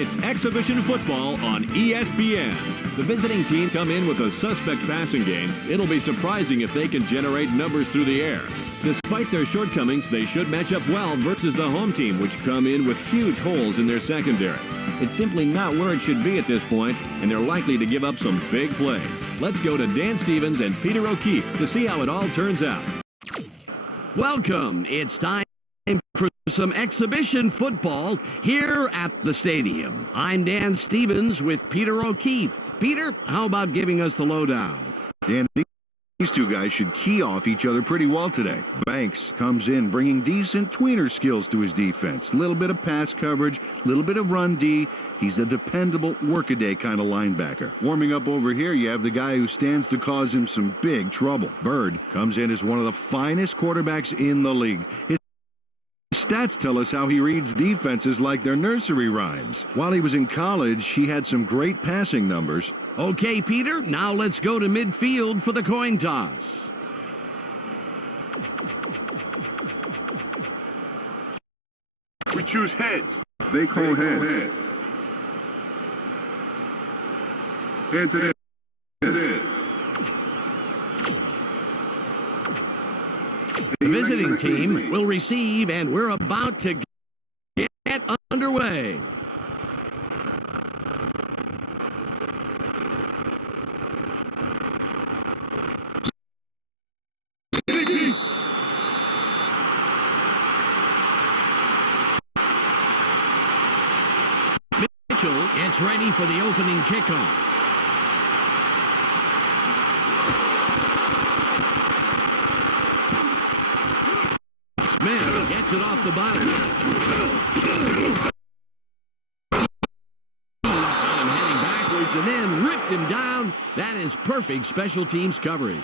It's exhibition football on ESPN. The visiting team come in with a suspect passing game. It'll be surprising if they can generate numbers through the air. Despite their shortcomings, they should match up well versus the home team, which come in with huge holes in their secondary. It's simply not where it should be at this point, and they're likely to give up some big plays. Let's go to Dan Stevens and Peter O'Keefe to see how it all turns out. Welcome. It's time for some exhibition football here at the stadium. I'm Dan Stevens with Peter O'Keefe. Peter, how about giving us the lowdown? Dan, these two guys should key off each other pretty well today. Banks comes in bringing decent tweener skills to his defense. A little bit of pass coverage, a little bit of run D. He's a dependable workaday kind of linebacker. Warming up over here, you have the guy who stands to cause him some big trouble. Bird comes in as one of the finest quarterbacks in the league. His stats tell us how he reads defenses like their nursery rhymes. While he was in college, he had some great passing numbers. Okay, Peter, now let's go to midfield for the coin toss. We choose heads. They call heads. Heads it is. The visiting team will receive, and we're about to get underway. Mitchell gets ready for the opening kickoff. Smith gets it off the bottom. Got him heading backwards and then ripped him down. That is perfect special teams coverage.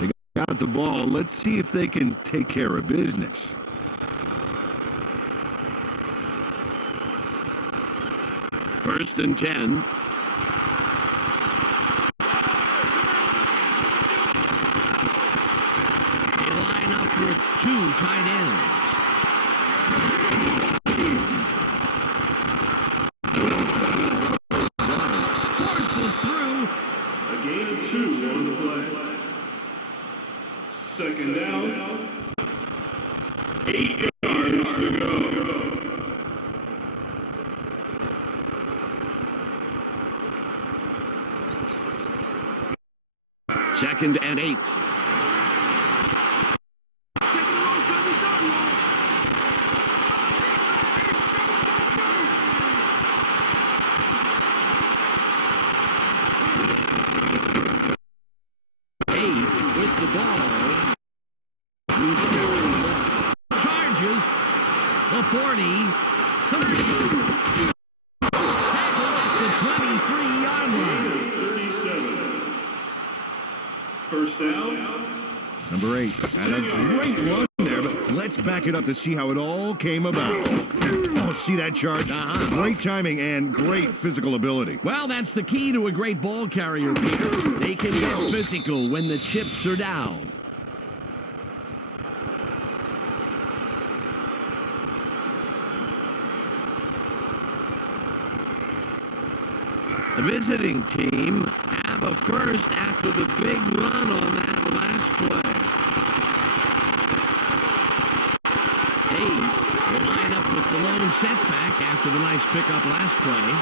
They got the ball. Let's see if they can take care of business. First and 10. They line up with two tight ends. Forces through. A gain of 2 on the play. Second down. 8 yards to go. Second and 8. With the ball. Charges the 40, 30. Tackled at the 23-yard line. 37. First down. Number 8. And a great run there, but let's back it up to see how it all came about. Oh, see that charge? Great timing and great physical ability. Well, that's the key to a great ball carrier, Peter. They can get physical when the chips are down. The visiting team have a first after the big run on that last play. Will line up with the lone setback after the nice pickup last play.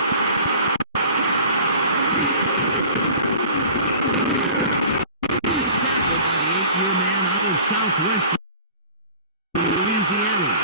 He's tackled by the 8-year man out of Southwest Louisiana.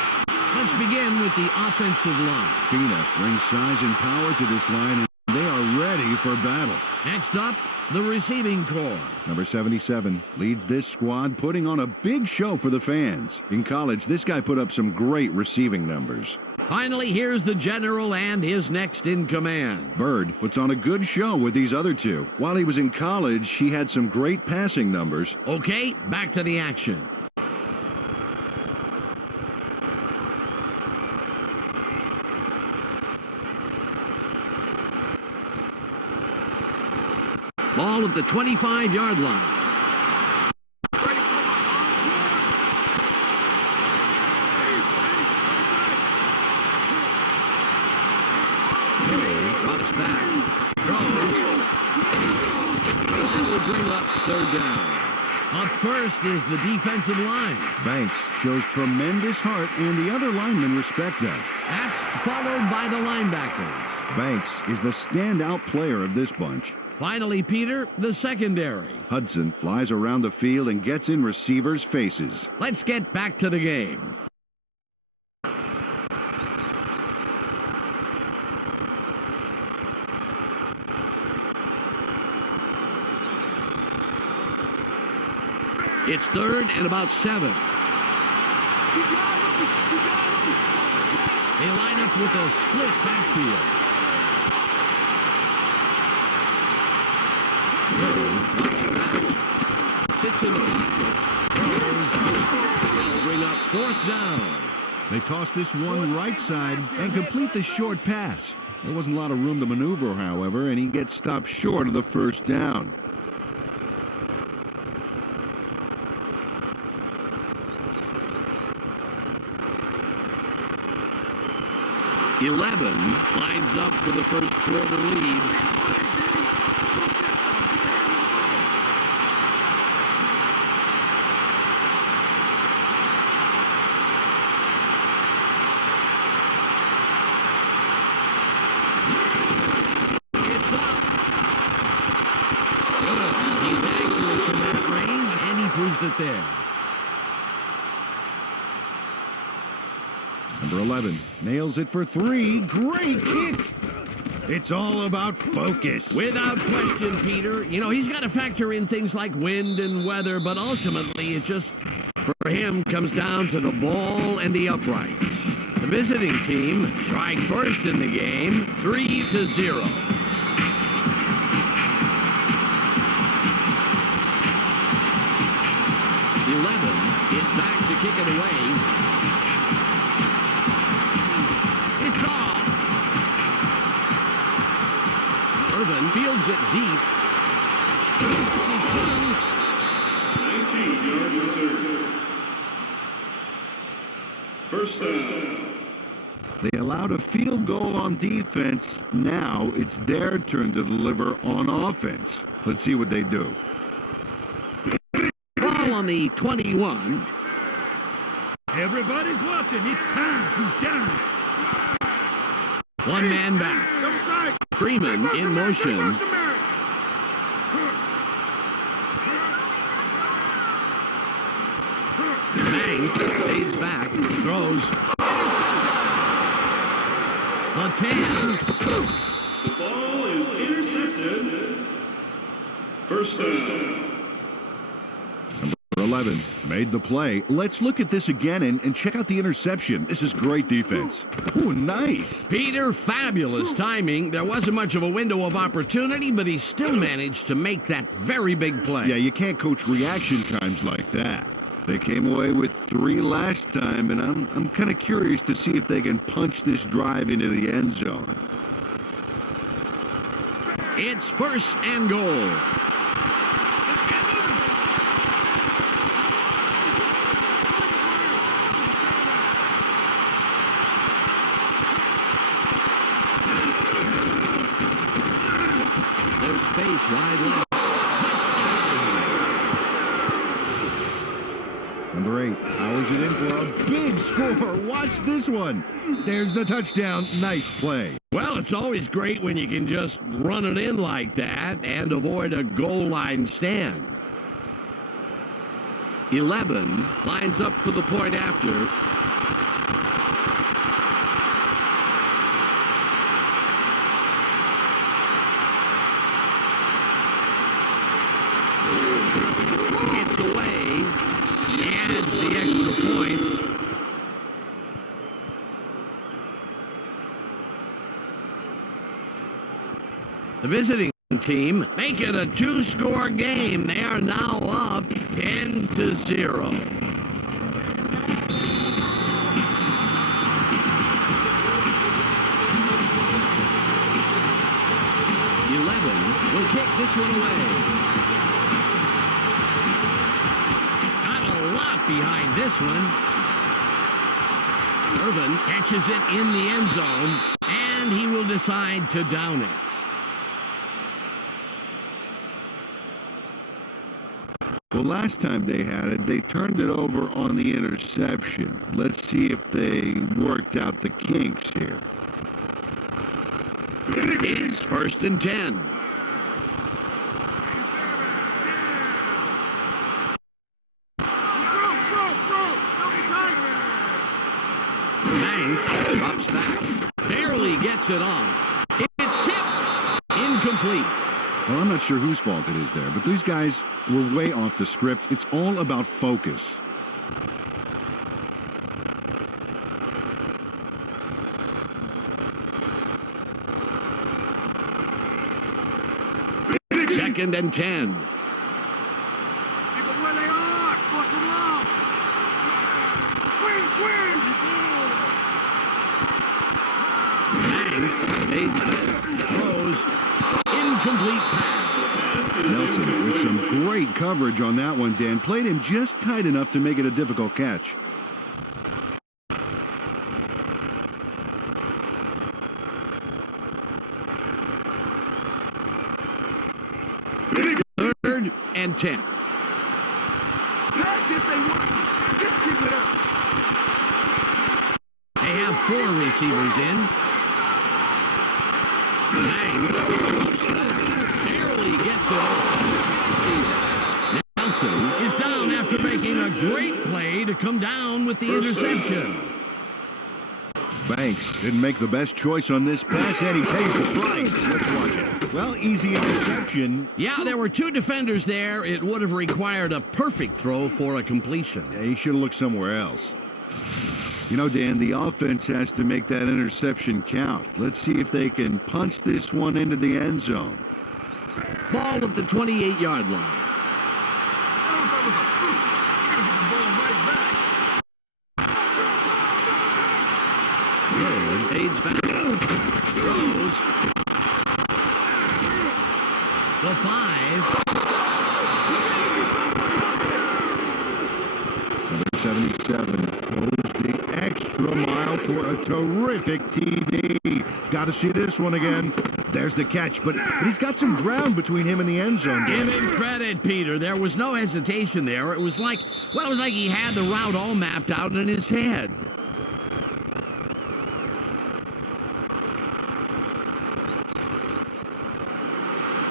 Let's begin with the offensive line. Fina brings size and power to this line, and they are ready for battle. Next up, the receiving corps. Number 77 leads this squad, putting on a big show for the fans. In college, this guy put up some great receiving numbers. Finally, here's the general and his next in command. Bird puts on a good show with these other two. While he was in college, he had some great passing numbers. Okay, back to the action. Ball at the 25-yard line. down. Up first is the defensive line. Banks shows tremendous heart, and the other linemen respect that. That's followed by the linebackers. Banks is the standout player of this bunch. Finally, Peter, the secondary. Hudson flies around the field and gets in receivers' faces. Let's get back to the game. It's 3rd and about 7. They line up with a split backfield. Sits in the throws. Bring up 4th down. They toss this one right side and complete the short pass. There wasn't a lot of room to maneuver, however, and he gets stopped short of the 1st down. Lines up for the first quarter lead. It's up. Good. He's accurate from that range, and he proves it there. Number 11 nails it for 3. Great kick. It's all about focus. Without question, Peter. You know, he's got to factor in things like wind and weather, but ultimately it just, for him, comes down to the ball and the uprights. The visiting team strike first in the game, 3-0. Is back to kick it away. It's off. Irvin fields it deep. 19 yards reserved. First down. They allowed a field goal on defense. Now it's their turn to deliver on offense. Let's see what they do. Ball on the 21. Everybody's watching. It's time to shine. One man back. Freeman in motion. Banks fades back. Throws. The 10. The ball is intercepted. First down. Number 11 made the play. Let's look at this again and check out the interception. This is great defense. Ooh, nice. Peter, fabulous timing. There wasn't much of a window of opportunity, but he still managed to make that very big play. Yeah, you can't coach reaction times like that. They came away with 3 last time, and I'm kind of curious to see if they can punch this drive into the end zone. It's first and goal. There's space wide left. Number 8 powers it in for a big score. Watch this one. There's the touchdown. Nice play. Well, it's always great when you can just run it in like that and avoid a goal line stand. 11 lines up for the point after. It's away. Adds the extra point. The visiting team make it a 2-score game. They are now up 10-0. Will kick this one away. Got a lot behind this one. Irvin catches it in the end zone, and he will decide to down it. Well, last time they had it, they turned it over on the interception. Let's see if they worked out the kinks here. It's 1st and 10. Banks drops back. Barely gets it off. It's tipped. Incomplete. Well, I'm not sure whose fault it is there, but these guys were way off the script. It's all about focus. Second and 10. Where they are! Force them off! Banks throws. Incomplete pass. Nelson with some great coverage on that one, Dan. Played him just tight enough to make it a difficult catch. Third and 10. They have 4 receivers in. Barely gets it off. Nelson is down after making a great play to come down with the interception. Banks didn't make the best choice on this pass, and he pays the price. Let's watch it. Well, easy interception. Yeah, there were 2 defenders there. It would have required a perfect throw for a completion. Yeah, he should have looked somewhere else. You know, Dan, the offense has to make that interception count. Let's see if they can punch this one into the end zone. Ball at the 28-yard line. Fades back. Throws. The 5. Number 77 goes the extra mile for a terrific TD. Got to see this one again. There's the catch, but he's got some ground between him and the end zone. Give him credit, Peter. There was no hesitation there. It was like he had the route all mapped out in his head.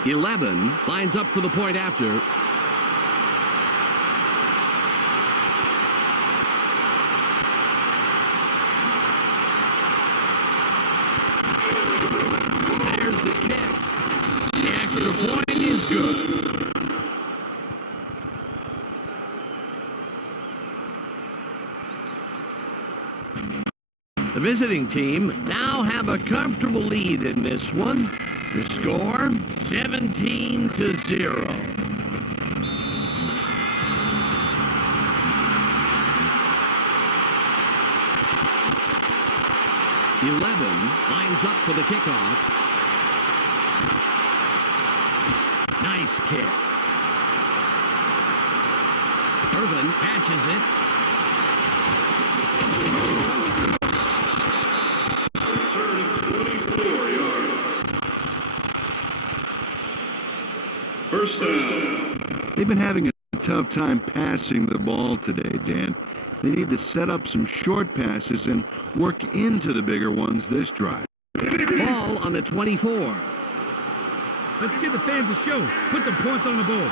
$11 lines up for the point after. There's the kick. The extra point is good. The visiting team now have a comfortable lead in this one. The score, 17-0. 11 lines up for the kickoff. Nice kick. Irvin catches it. Return 24 yards. First down. They've been having a tough time passing the ball today, Dan. They need to set up some short passes and work into the bigger ones this drive. Ball on the 24. Let's give the fans a show. Put the points on the board.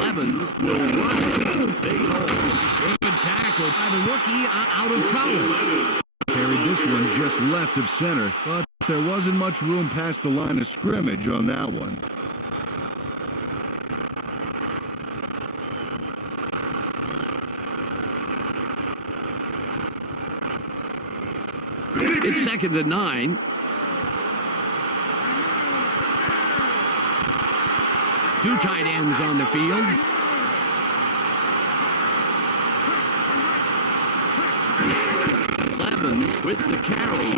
Evans will run. Big hole. Good tackle by the rookie out of college. Carried this one just left of center, but there wasn't much room past the line of scrimmage on that one. It's 2nd and 9. Two tight ends on the field. Evans with the carry.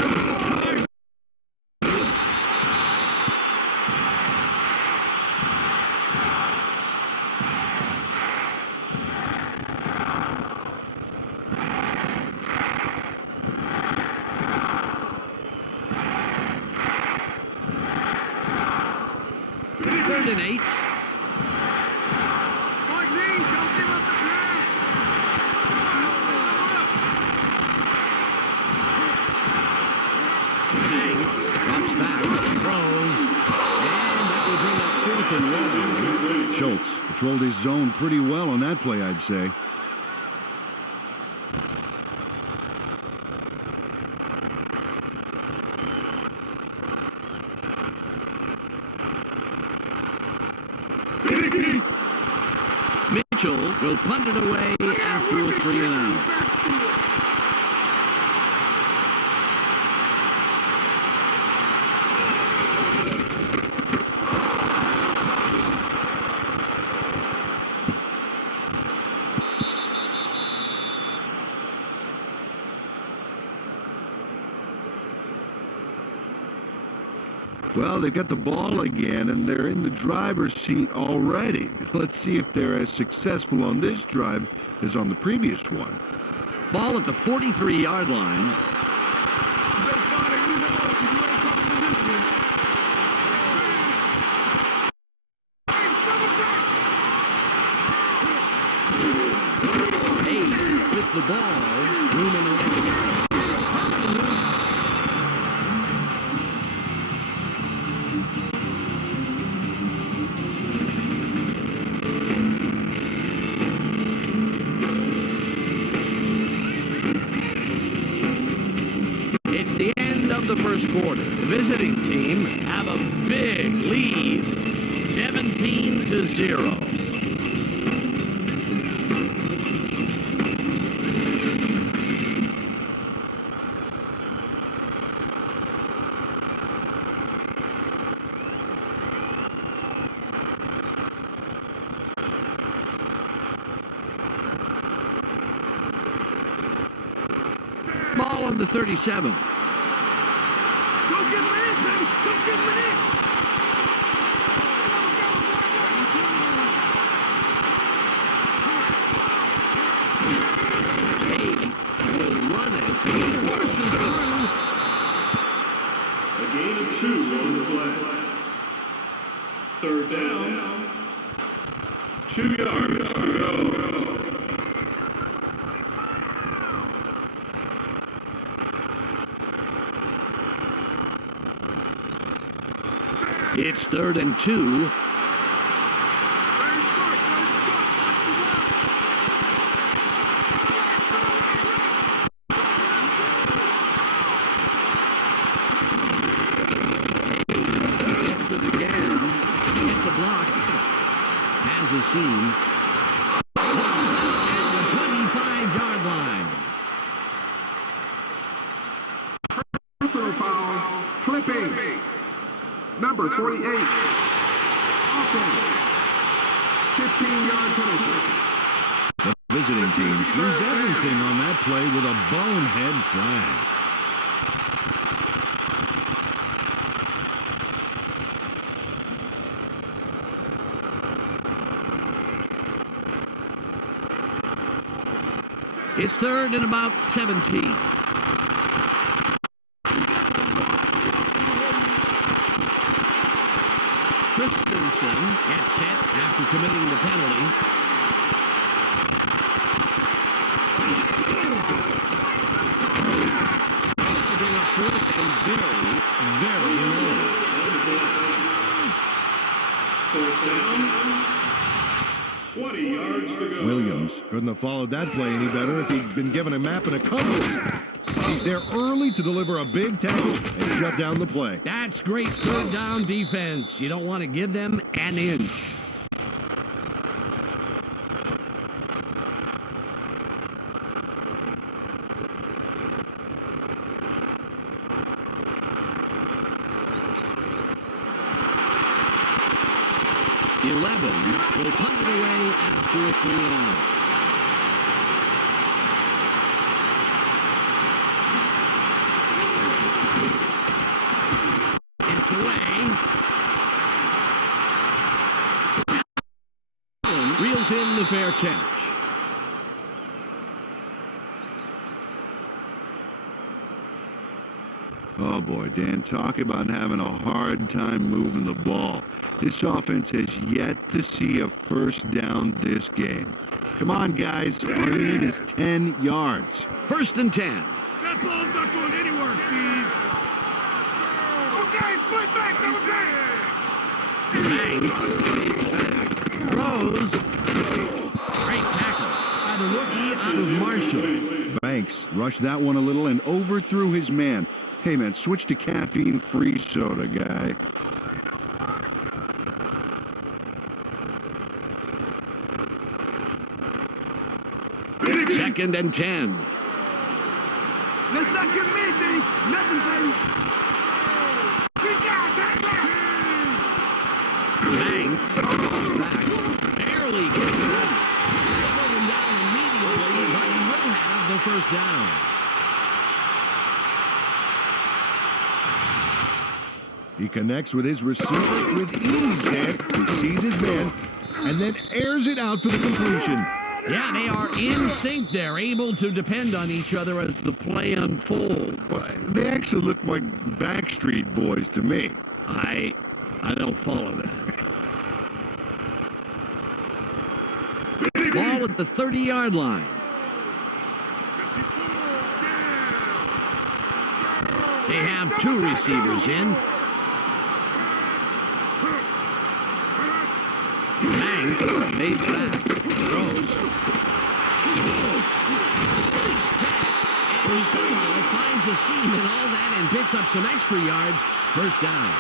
3rd and 8. Banks drops back, throws, and that will bring up 4th and 1. Schultz controlled his zone pretty well on that play, I'd say. Mitchell will punt it away after a 3 and out. Well, they got the ball again, and they're in the driver's seat already. Let's see if they're as successful on this drive as on the previous one. Ball at the 43-yard line. Hayes with the ball. Room in the right. The first quarter. The visiting team have a big lead, 17-0. Ball on the 37. Don't give him an inch, baby! Don't give him an inch! Hey, will run it. Forces through. A gain of 2 on the play. 3rd down. 2 yards to go. It's 3rd and 2. Gets it again. Gets a block. Has a seam. At the 25-yard line. Personal foul. Clipping. Number 48. Offense. 15-yard penalty. The visiting team threws everything on that play with a bonehead flag. It's 3rd and about 17. Christensen gets set after committing the penalty. That'll bring up 4th and very, very low. 4th down. 20 yards to go. Williams couldn't have followed that play any better if he'd been given a map and a compass. He's there early to deliver a big tackle and shut down the play. That's great 3rd down defense. You don't want to give them an inch. Will punt it away after a 3 and out. It's away. Allen reels in the fair catch. Oh boy, Dan, talk about having a hard time moving the ball. This offense has yet to see a first down this game. Come on, guys. All you need is 10 yards. 1st and 10. That ball's not going anywhere, Steve. Okay, split back, double Banks, back, throws. Great tackle by the rookie out of Marshall. Banks rushed that one a little and overthrew his man. Hey, man, switch to caffeine-free soda, guy. Second and 10. Let's not get messy. Nothing, baby. Good job, Banks, back, barely gets it up. They put him down immediately, but he will have the first down. He connects with his receiver with ease, Dan. He sees his man and then airs it out for the completion. Yeah, they are in sync. They're able to depend on each other as the play unfolds. Well, they actually look like Backstreet Boys to me. I don't follow that. Ball at the 30-yard line. They have two receivers in. Banks, made back, throws. And he somehow finds a seam in all that and picks up some extra yards. First down.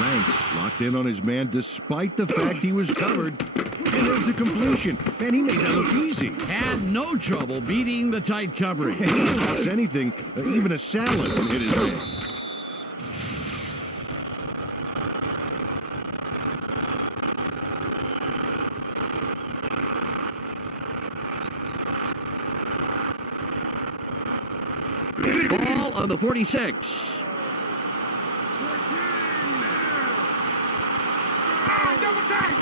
Banks locked in on his man despite the fact he was covered. And there's the completion. Man, he made that look easy. Had no trouble beating the tight coverage. He didn't toss anything, even a salad can hit his man. Ball on the 46. double tight.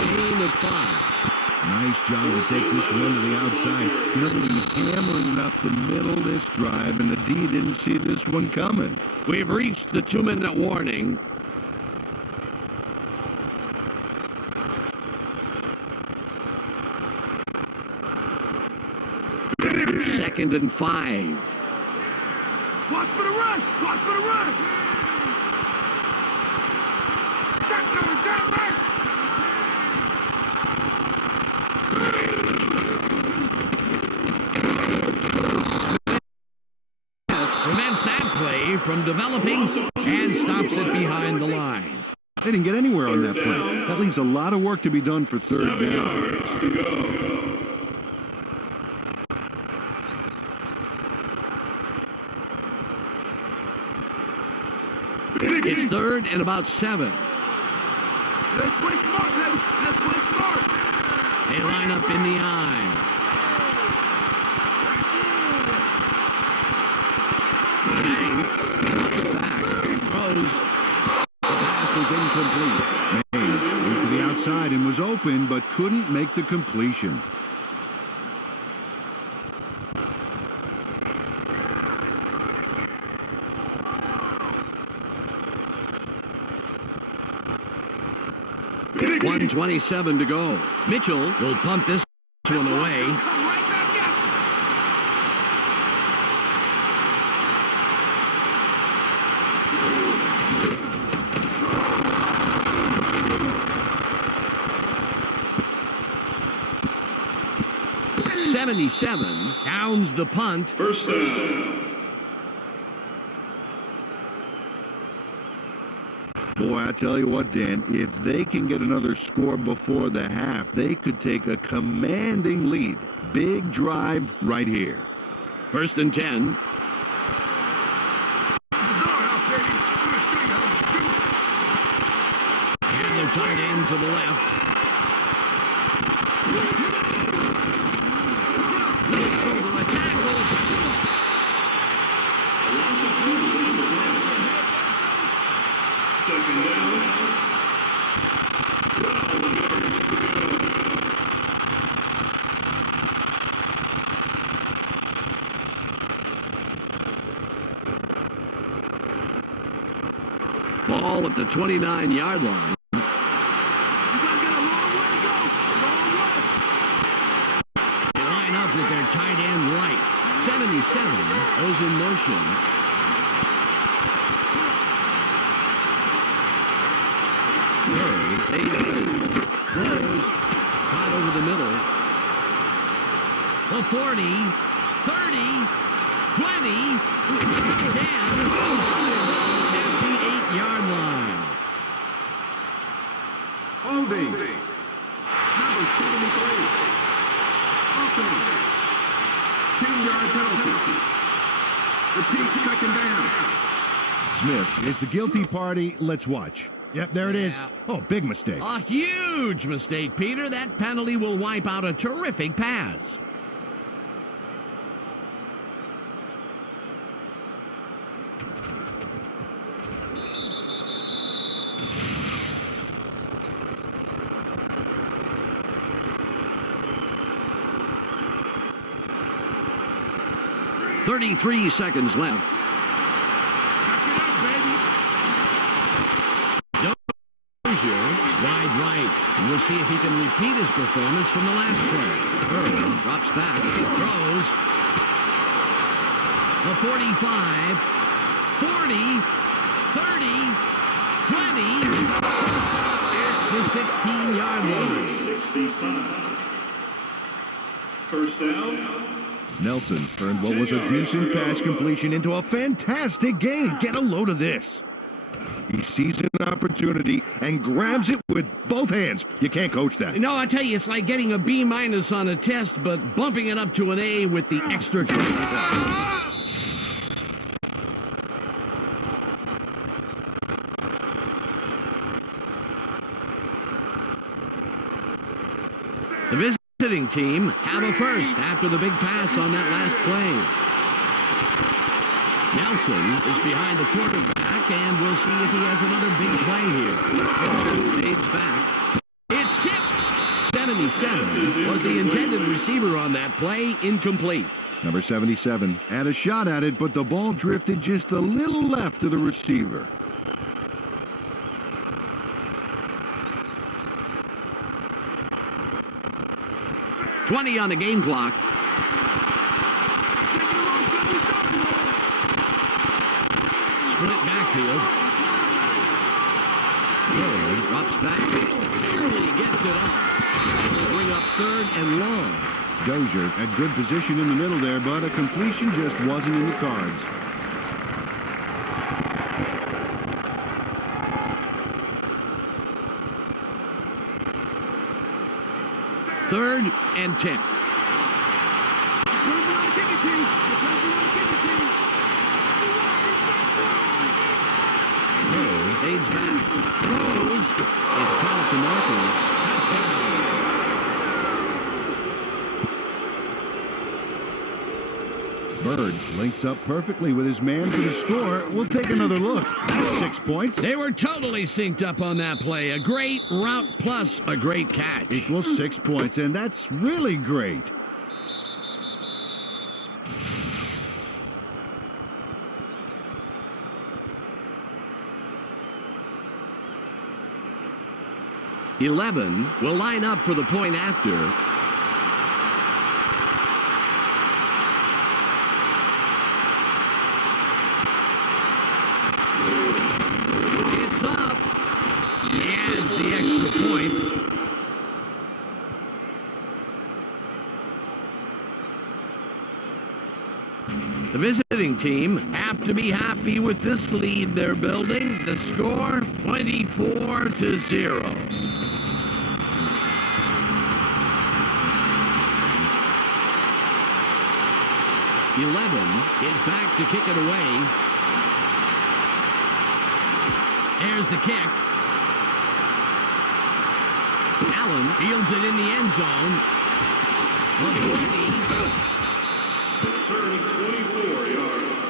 Game at 5. Nice job to take this one to the outside. You know, they hammered it up the middle of this drive, and the D didn't see this one coming. We've reached the 2-minute warning. Second and 5. Watch for the run. Watch for the run. Shotgun, down right. Prevents that play from developing and stops it behind the line. They didn't get anywhere on that play. That leaves a lot of work to be done for third down. It's 3rd and about 7. Let's play smart, baby. Let's play smart. They line up in the eye. Banks, back, throws. The pass is incomplete. Mays went to the outside and was open, but couldn't make the completion. .127 to go. Mitchell will punt this one away. Come right back up. .77 downs the punt. First down. Boy, I tell you what, Dan, if they can get another score before the half, they could take a commanding lead. Big drive right here. 1st and 10. And they're tight end to the left. Over a tackle. Second down. Ball at the 29-yard line. You gotta get a long way to go. A long way. They line up with their tight end right. 77 goes in motion. Third, they throws, caught over the middle. The 40, 30, 20, 10, at the 8-yard line. Holding. Number 73. Offense. 10-yard penalty. Repeat, second down. Smith is the guilty party. Let's watch. Yep, there it is. Yeah. Oh, big mistake. A huge mistake, Peter. That penalty will wipe out a terrific pass. "33 seconds left. Back it up, baby. Wide right. And we'll see if he can repeat his performance from the last play. Burrow drops back, throws. A 45, 40, 30, 20. At the 16-yard line. 65. First down. Nelson turned what was a decent pass completion into a fantastic gain. Get a load of this. He sees an opportunity and grabs it with both hands. You can't coach that. No, I tell you, it's like getting a B- on a test, but bumping it up to an A with the extra credit. The visiting team have a first after the big pass on that last play. Nelson is behind the quarterback, and we'll see if he has another big play here. Fades back. It's tipped. 77 was the intended receiver on that play, incomplete. Number 77 had a shot at it, but the ball drifted just a little left of the receiver. "20 on the game clock. Split backfield. Third drops back. Barely gets it up. Will bring up third and long. Dozier had good position in the middle there, but a completion just wasn't in the cards. Third and 10. Fades back. Throws. It's caught at the markers. Touchdown. Bird links up perfectly with his man for the score. We'll take another look. That's 6 points. They were totally synced up on that play. A great route plus a great catch. Equals 6 points, and that's really great. "11 will line up for the point after. It's up. He adds the extra point. The visiting team have to be happy with this lead they're building. The score, 24-0. Is back to kick it away. There's the kick. Allen fields it in the end zone. Return 24 yards.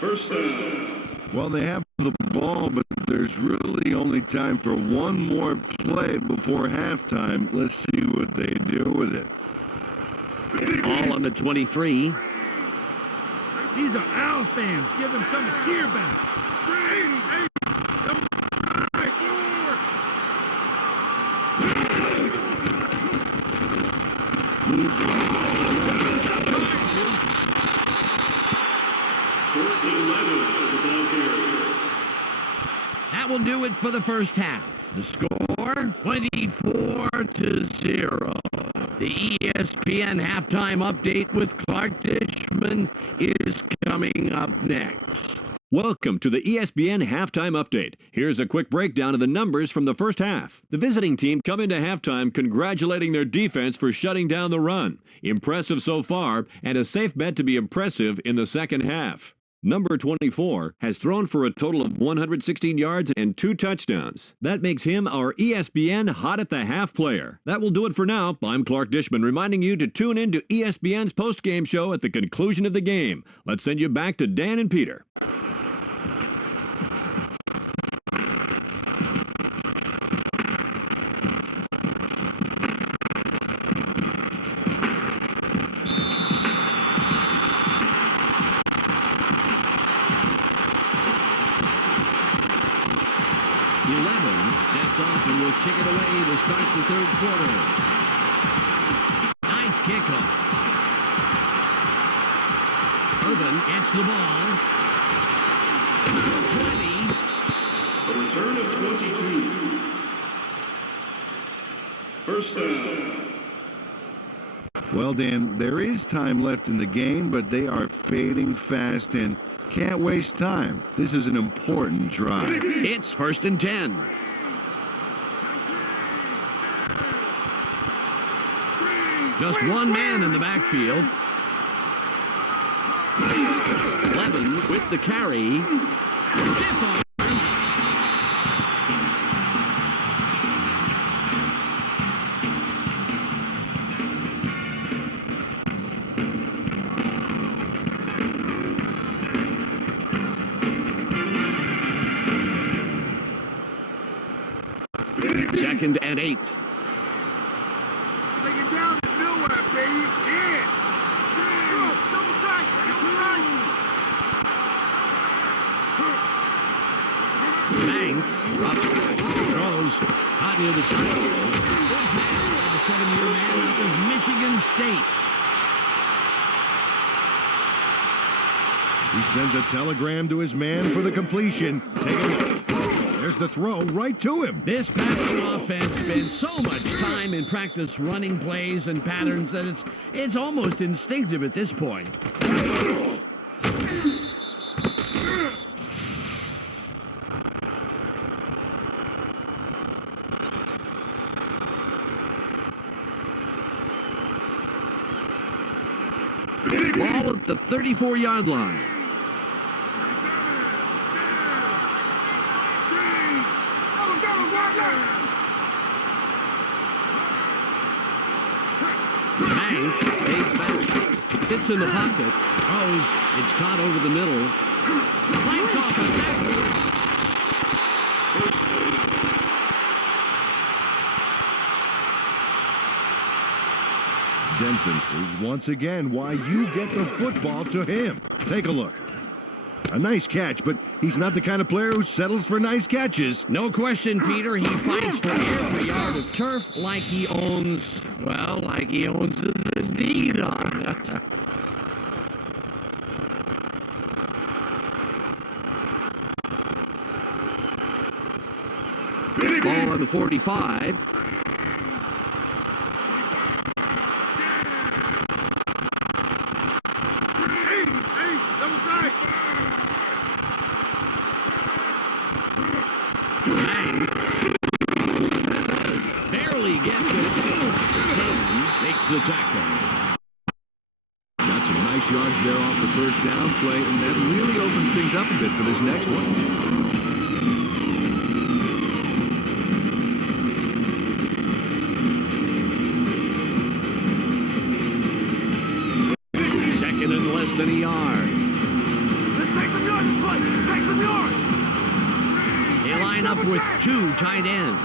First down. Well, they have the ball, but there's really only time for one more play before halftime. Let's see what they do with it. Ball on the 23. These are Owl fans. Give them some to cheer back. First and 11 for the ball carrier. That will do it for the first half. The score, 24-0. The ESPN halftime update with Clark Dishman is coming up next. Welcome to the ESPN Halftime Update. Here's a quick breakdown of the numbers from the first half. The visiting team come into halftime congratulating their defense for shutting down the run. Impressive so far, and a safe bet to be impressive in the second half. Number 24 has thrown for a total of 116 yards and 2 touchdowns. That makes him our ESPN Hot at the Half player. That will do it for now. I'm Clark Dishman reminding you to tune in to ESPN's post-game show at the conclusion of the game. Let's send you back to Dan and Peter. 11 sets off and will kick it away to start the third quarter. Nice kickoff. Urban gets the ball. 20. A return of 22. First down. Well, Dan, there is time left in the game, but they are fading fast and can't waste time. This is an important drive. It's first and 10. Just one man in the backfield. 11 with the carry. Stiff arm. Second and 8. Take it down to nowhere, baby. Yeah. Go, double tight. Banks throws hot near the sideline. Good pass by the 7-year man out of Michigan State. He sends a telegram to his man for the completion. Take a look. There's the throw right to him. This passing offense spends so much time in practice running plays and patterns that it's almost instinctive at this point. Ball at the 34-yard line. Banks fades back, sits in the pocket, throws, it's caught over the middle, flanks off a tackle. Denson is once again why you get the football to him. Take a look. A nice catch, but he's not the kind of player who settles for nice catches. No question, Peter, he fights for every yard of turf like he owns, well, like he owns the deed on it. Ball on the 45. Barely gets it off. Kittens makes the tackle. Got some nice yards there off the first down play, and that really opens things up a bit for this next one. Second and less than a yard. Let's take some yards, bud. Take some yards. They line up with 2 tight ends.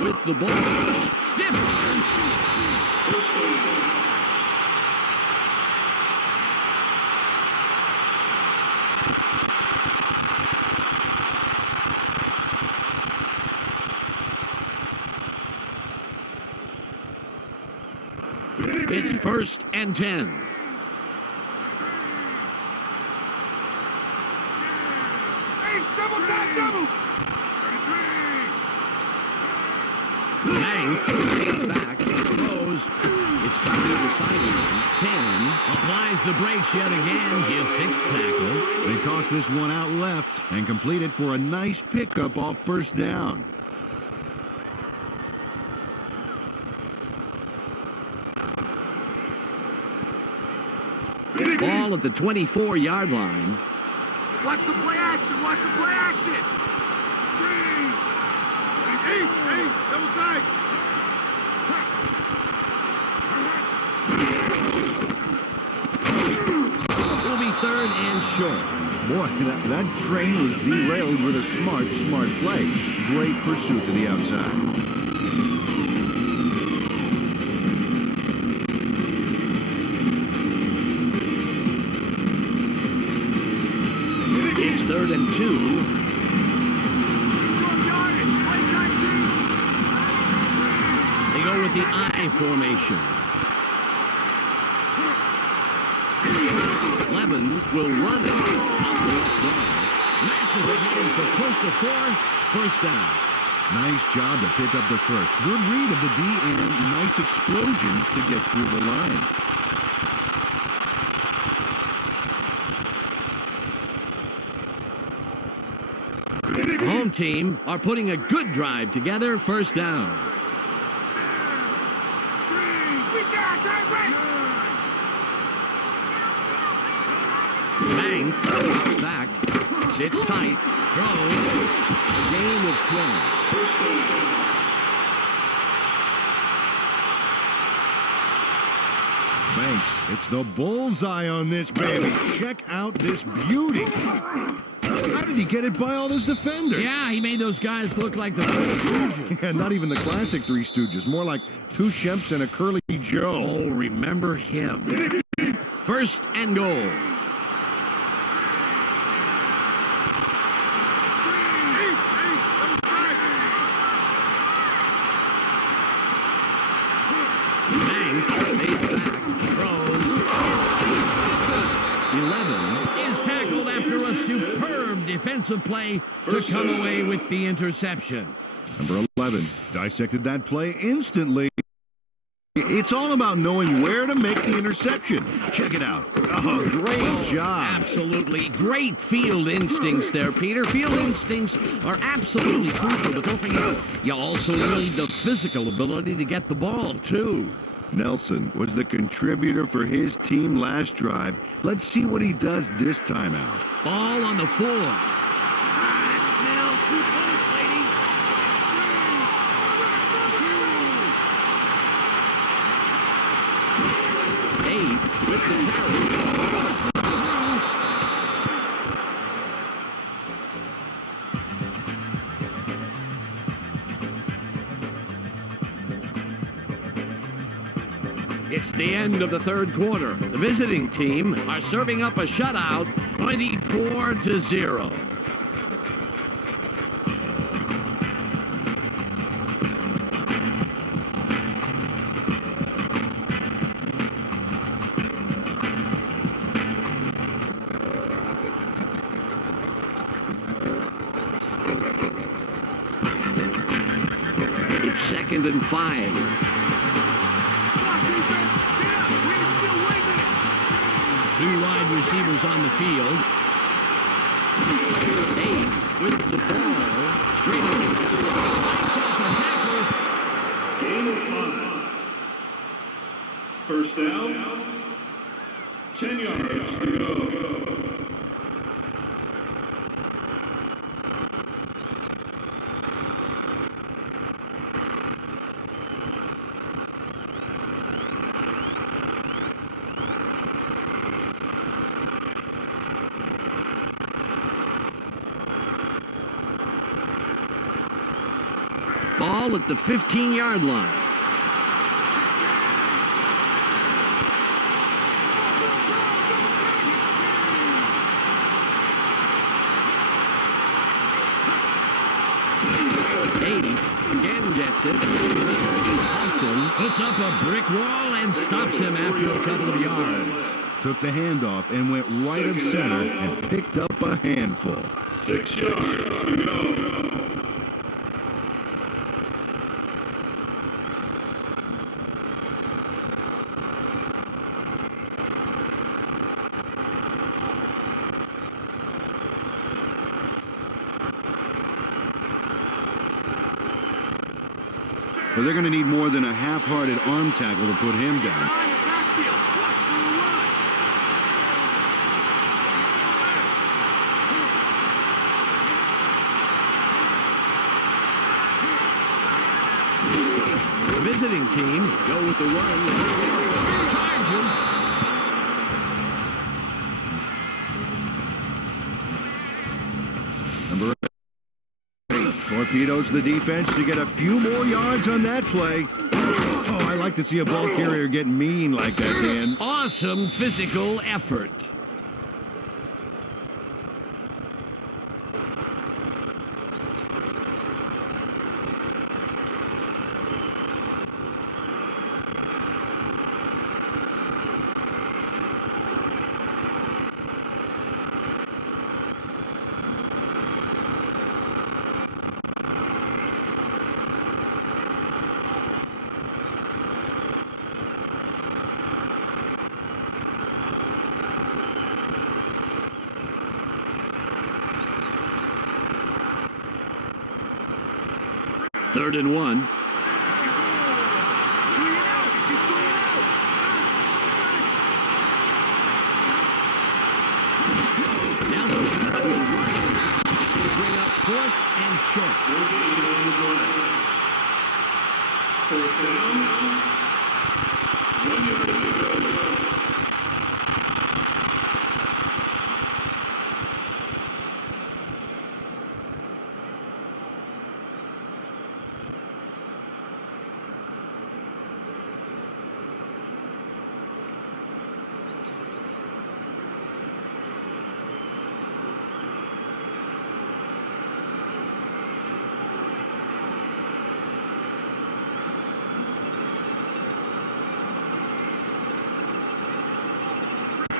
With the ball. Stiff arms. It's 1st and 10. Hey, double time, double. Banks takes back, throws. It's cut to the sideline. 10 applies the brakes yet again. His 6th tackle. They toss this one out left and complete it for a nice pickup off first down. Ball at the 24-yard line. Watch the play action. Watch the play action. Hey, double time. It'll be 3rd and short. Boy, that train was derailed with a smart play. Great pursuit to the outside. It's 3rd and 2. They go with the I formation. Levens will run it. Mashes ahead for close to 4. 1st down. Nice job to pick up the first. Good read of the D and nice explosion to get through the line. Home team are putting a good drive together. 1st down. Banks back, sits tight, throws, a gain of 12. Banks, it's the bullseye on this baby. Check out this beauty. How did he get it by all those defenders? Yeah, he made those guys look like the Three Stooges. Yeah, not even the classic Three Stooges. More like two Shemps and a Curly Joe. Oh, remember him. 1st and goal. Banks fades back, throws. 11 is tackled after a superb defensive play to come away with the interception. Number 11 dissected that play instantly. It's all about knowing where to make the interception. Check it out. Oh, great job. Absolutely. Great field instincts there, Peter. Field instincts are absolutely crucial, but don't forget, you also need the physical ability to get the ball, too. Nelson was the contributor for his team last drive. Let's see what he does this time out. Ball on the 4. Snell, 2 points, lady. 8 with the carry. It's the end of the 3rd quarter. The visiting team are serving up a shutout, 24-0. It's 2nd and 5. 2 wide receivers on the field. 8 with the ball. Straight up. Lights off the tackle. Gain of 5. 1st down. 10 yards to go. Ball at the 15-yard line. Again gets it. Hudson puts up a brick wall and stops him after a couple of yards. Took the handoff and went right of center and picked up a handful. 6 yards to go. Well, they're going to need more than a half-hearted arm tackle to put him down. The visiting team go with the run. Charges. Number 8 torpedoes the defense to get a few more yards on that play. Oh, I like to see a ball carrier get mean like that, Dan. Awesome physical effort. Third and 1. Now will run. Bring up 4th and short. Fourth down. 1 yard to go.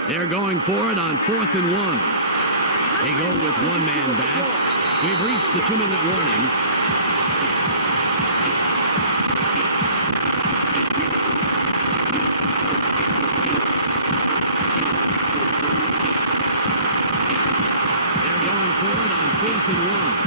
They're going for it on 4th and 1. They go with one man back. We've reached the 2-minute warning. They're going for it on 4th and 1.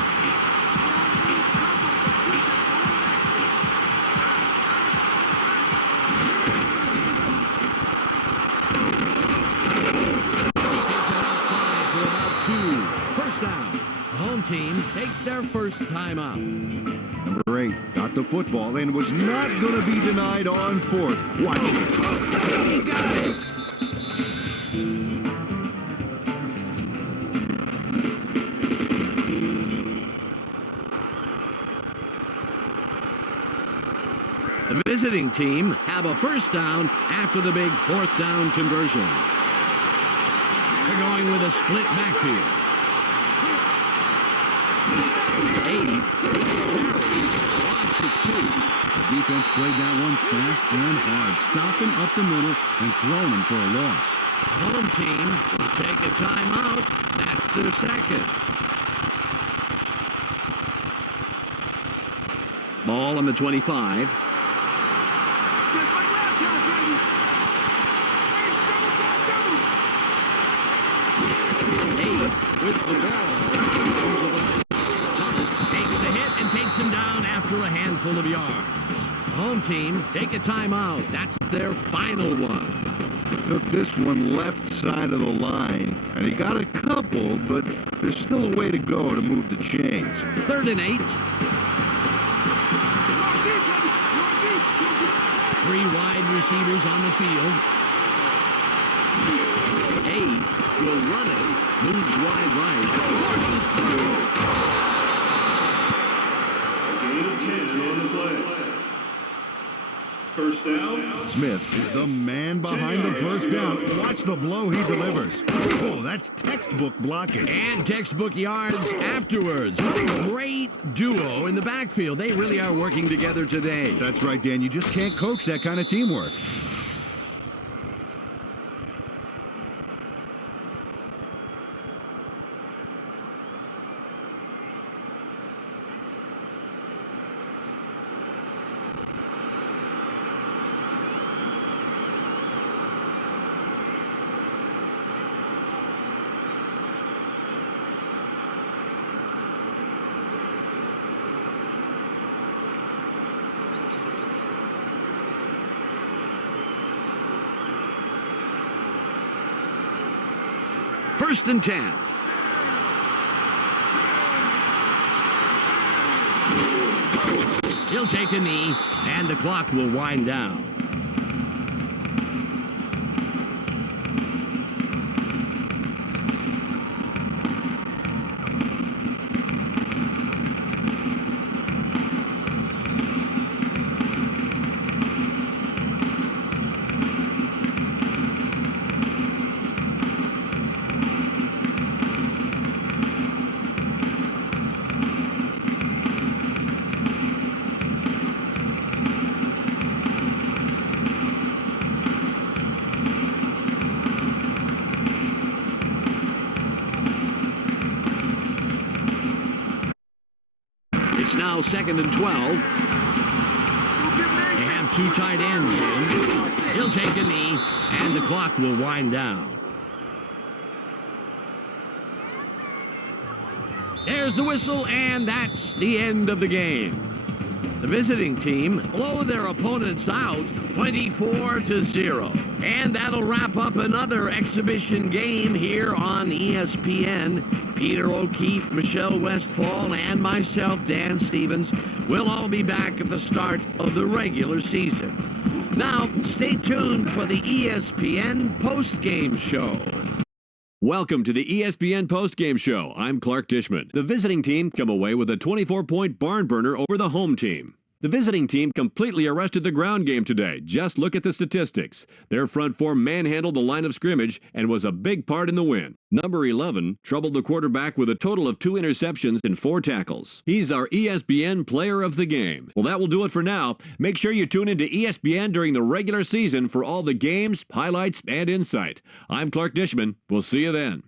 Team takes their first time out. Number 8 got the football and was not going to be denied on 4th. Watch it. He got it. The visiting team have a first down after the big 4th down conversion. They're going with a split backfield. 8. Lost to 2. The defense played that one fast and hard, stopping up the middle and throwing him for a loss. The home team will take a timeout. That's their second. Ball on the 25. With the ball. Thomas takes the hit and takes him down after a handful of yards. The home team take a timeout. That's their final one. Took this one left side of the line, and he got a couple, but there's still a way to go to move the chains. 3rd and 8. 3 wide receivers on the field. 8 will run it, moves wide right, forces through. Gain of 10 on the play. First down. Smith is the man behind the first down. Watch the blow he delivers. Oh, that's textbook blocking. And textbook yards afterwards. Great duo in the backfield. They really are working together today. That's right, Dan. You just can't coach that kind of teamwork. First and 10. He'll take a knee, and the clock will wind down. It's now second and 12. They have two tight ends in. He'll take a knee, and the clock will wind down. There's the whistle, and that's the end of the game. The visiting team blow their opponents out 24-0. And that'll wrap up another exhibition game here on ESPN. Peter O'Keefe, Michelle Westfall, and myself, Dan Stevens, will all be back at the start of the regular season. Now, stay tuned for the ESPN postgame show. Welcome to the ESPN postgame show. I'm Clark Dishman. The visiting team come away with a 24-point barn burner over the home team. The visiting team completely arrested the ground game today. Just look at the statistics. Their front four manhandled the line of scrimmage and was a big part in the win. Number 11 troubled the quarterback with a total of 2 interceptions and 4 tackles. He's our ESPN player of the game. Well, that will do it for now. Make sure you tune into ESPN during the regular season for all the games, highlights, and insight. I'm Clark Dishman. We'll see you then.